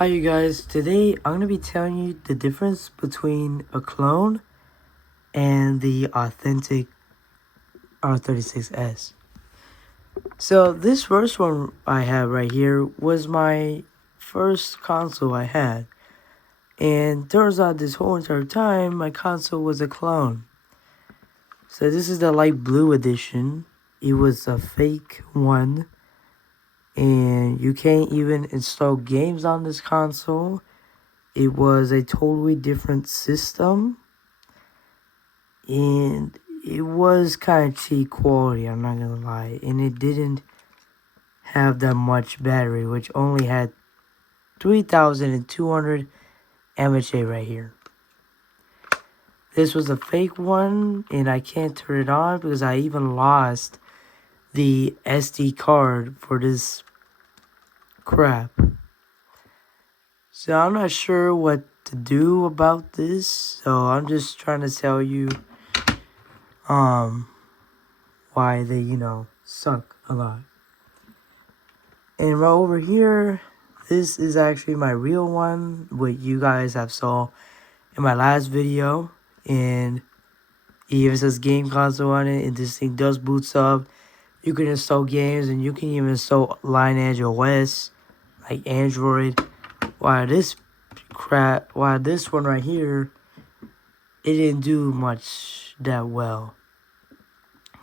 Hi you guys, today I'm going to be telling you the difference between a clone and the authentic R36S. So this first one I have right here was my first console I had. And turns out this whole entire time my console was a clone. So this is the light blue edition. It was a fake one. And you can't even install games on this console. It was a totally different system, and it was kind of cheap quality, I'm not gonna lie, and it didn't have that much battery, which only had 3,200 mAh right here. This was a fake one, and I can't turn it on because I even lost the SD card for this crap. So I'm not sure what to do about this, so I'm just trying to tell you why they, suck a lot. And right over here, this is actually my real one, what you guys have saw in my last video, and it even says game console on it, and this thing does boots up. You can install games, and you can even install Lineage OS, like Android. While this one right here, it didn't do much that well.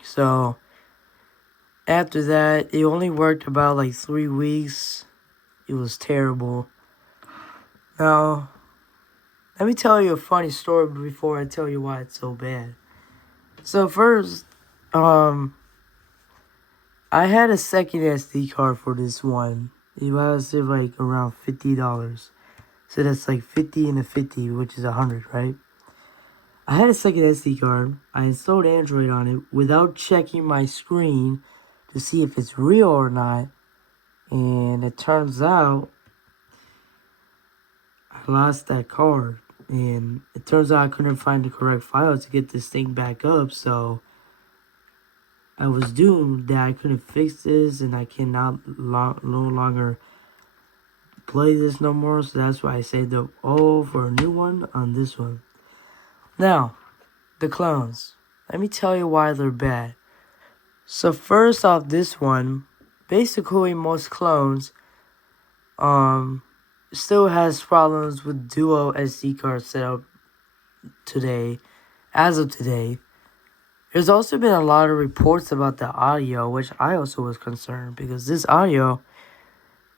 So after that, it only worked about like 3 weeks. It was terrible. Now, let me tell you a funny story before I tell you why it's so bad. So first, I had a second SD card for this one. It was like around $50. So that's like 50 and a 50, which is 100, right? I had a second SD card. I installed Android on it without checking my screen to see if it's real or not. And it turns out I lost that card. And it turns out I couldn't find the correct file to get this thing back up. So I was doomed that I couldn't fix this. And I cannot no longer play this no more. So that's why I saved up all for a new one on this one. Now, the clones. Let me tell you why they're bad. So first off, this one, basically most clones still has problems with dual SD card setup today, as of today. There's also been a lot of reports about the audio, which I also was concerned because this audio,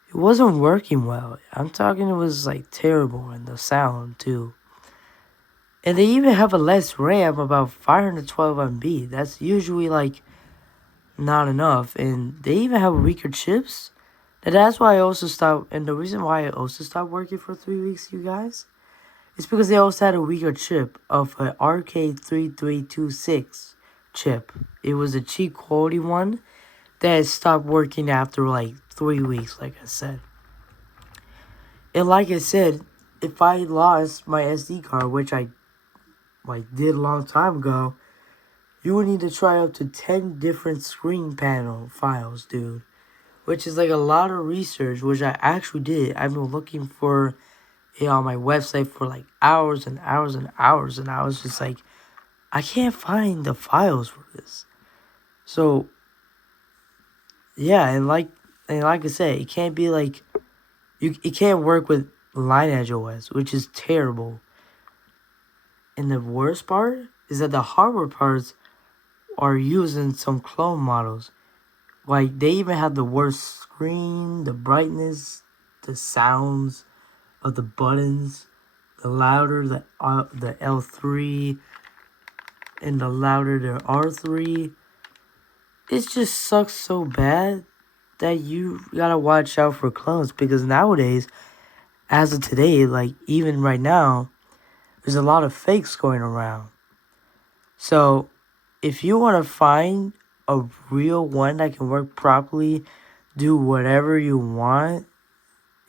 it wasn't working well. I'm talking it was like terrible, and the sound too. And they even have a less RAM, about 512 MB. That's usually like not enough, and they even have weaker chips. And that's why I also stopped, and the reason why I also stopped working for 3 weeks, you guys, is because they also had a weaker chip of an RK3326 chip. It was a cheap quality one that stopped working after like 3 weeks, like I said. And like I said, if I lost my SD card, which I did a long time ago, you would need to try up to 10 different screen panel files, dude. Which is like a lot of research, which I actually did. I've been looking for it on my website for like hours and hours and hours. And I was just like, I can't find the files for this. So, yeah, and like I said, it can't be like, it can't work with Lineage OS, which is terrible. And the worst part is that the hardware parts are using some clone models. Like, they even have the worst screen, the brightness, the sounds of the buttons, the louder the L3 and the louder the R3. It just sucks so bad that you gotta watch out for clones, because nowadays, as of today, like even right now, there's a lot of fakes going around. So if you want to find a real one that can work properly, do whatever you want,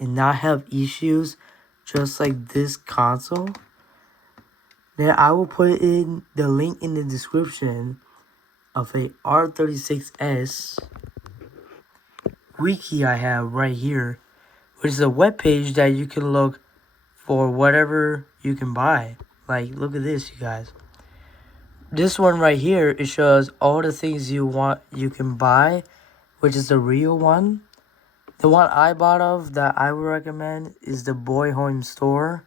and not have issues just like this console, then I will put in the link in the description of a R36S wiki I have right here, which is a web page that you can look for whatever you can buy. Like, look at this, you guys. This one right here, it shows all the things you want you can buy, which is the real one. The one I bought of that I would recommend is the Boy Home Store,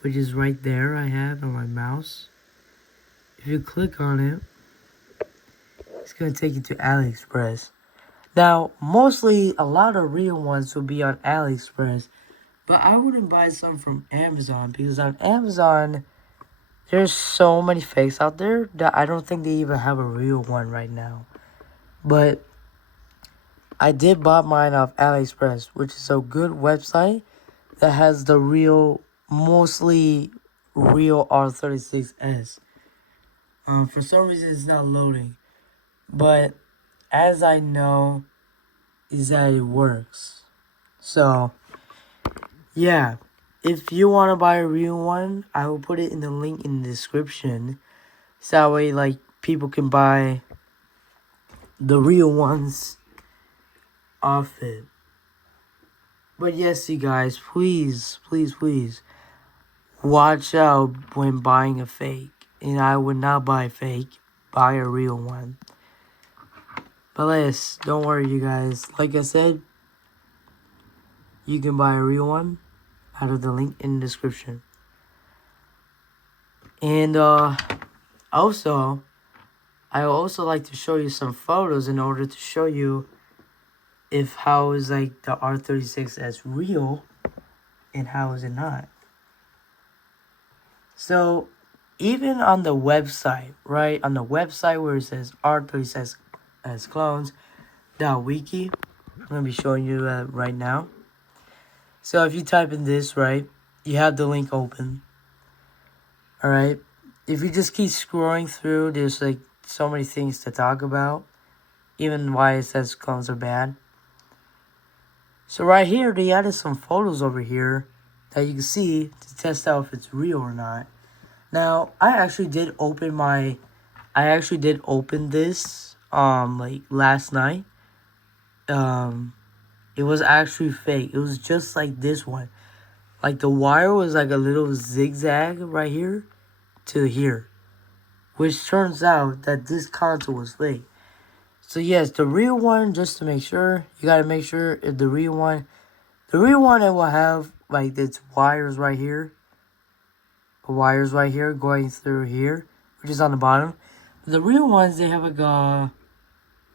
which is right there. I have on my mouse. If you click on it, it's gonna take you to AliExpress. Now, mostly a lot of real ones will be on AliExpress, but I wouldn't buy some from Amazon because on Amazon, there's so many fakes out there that I don't think they even have a real one right now. But I did buy mine off AliExpress, which is a good website that has the real, mostly real R36S. For some reason, it's not loading. But as I know, is that it works. So, yeah. If you want to buy a real one, I will put it in the link in the description. So that way, like, people can buy the real ones off it. But yes, you guys, please, please, please, watch out when buying a fake. And I would not buy a fake. Buy a real one. But yes, don't worry, you guys. Like I said, you can buy a real one out of the link in the description. And also, I also like to show you some photos in order to show you if how is like the R36S real and how is it not. So even on the website, right, on the website where it says R36S clones.wiki, I'm gonna be showing you that right now. So if you type in this, right, you have the link open. Alright, if you just keep scrolling through, there's like so many things to talk about, even why it says clones are bad. So right here, they added some photos over here that you can see to test out if it's real or not. Now, I actually did open this, like last night. It was actually fake. It was just like this one. Like the wire was like a little zigzag right here to here. Which turns out that this console was fake. So yes, the real one, just to make sure, you gotta make sure if the real one it will have like its wires right here. Wires right here going through here, which is on the bottom. The real ones, they have like a,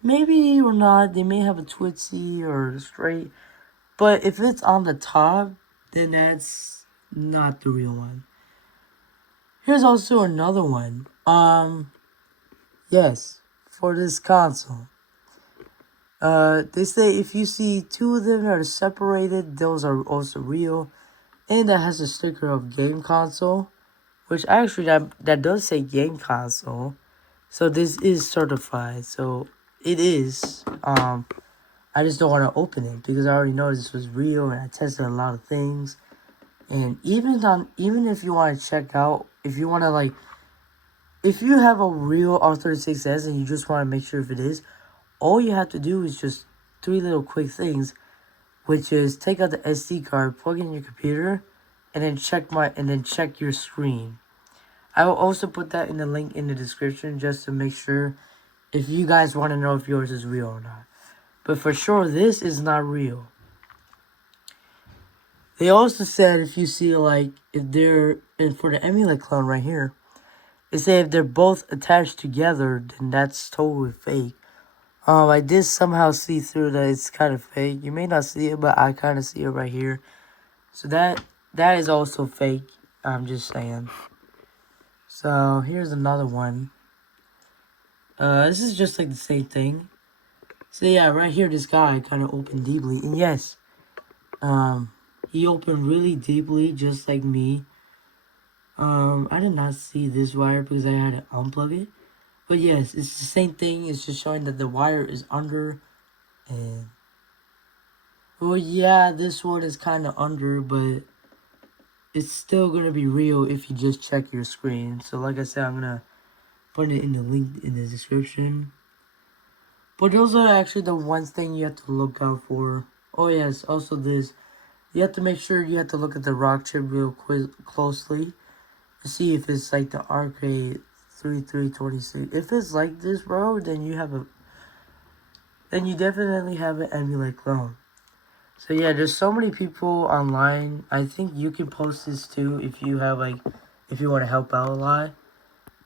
maybe or not, they may have a twitchy or straight. But if it's on the top, then that's not the real one. Here's also another one. Yes, for this console. They say if you see two of them that are separated, those are also real. And that has a sticker of game console, which actually that does say game console. So this is certified. So it is. I just don't want to open it because I already know this was real and I tested a lot of things. And even if you want to check out, if you want to like, if you have a real R36S and you just want to make sure if it is, all you have to do is just 3 little quick things, which is take out the SD card, plug in your computer, and then check your screen. I will also put that in the link in the description just to make sure if you guys want to know if yours is real or not. But for sure, this is not real. They also said if you see like if they're, and for the emulate clone right here, they say if they're both attached together, then that's totally fake. I did somehow see through that it's kind of fake. You may not see it, but I kind of see it right here. So that is also fake. I'm just saying. So here's another one. This is just like the same thing. So yeah, right here, this guy kind of opened deeply, and yes, he opened really deeply, just like me. I did not see this wire because I had to unplug it. But yes, it's the same thing. It's just showing that the wire is under, and well, yeah, this one is kind of under, but it's still gonna be real if you just check your screen. So like I said, I'm gonna put it in the link in the description. But those are actually the one thing you have to look out for. Oh yes, also this. You have to make sure you have to look at the rock chip real closely to see if it's like the RK3326. If it's like this, bro, then you definitely have an emulate clone. So yeah, there's so many people online. I think you can post this too if you have if you want to help out a lot.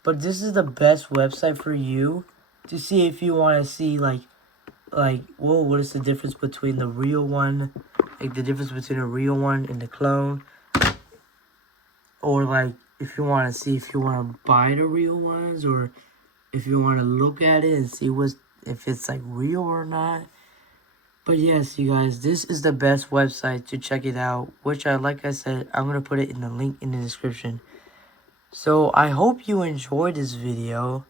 But this is the best website for you to see if you want to see whoa, what is the difference between the real one, like the difference between a real one and the clone, or like if you want to see if you want to buy the real ones, or if you want to look at it and see if it's like real or not. But yes, you guys, this is the best website to check it out, which like I said, I'm going to put it in the link in the description. So I hope you enjoyed this video.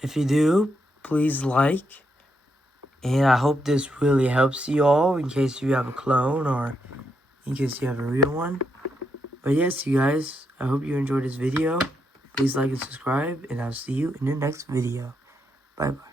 If you do, please like. And I hope this really helps you all in case you have a clone or in case you have a real one. But yes, you guys, I hope you enjoyed this video. Please like and subscribe, and I'll see you in the next video. Bye-bye.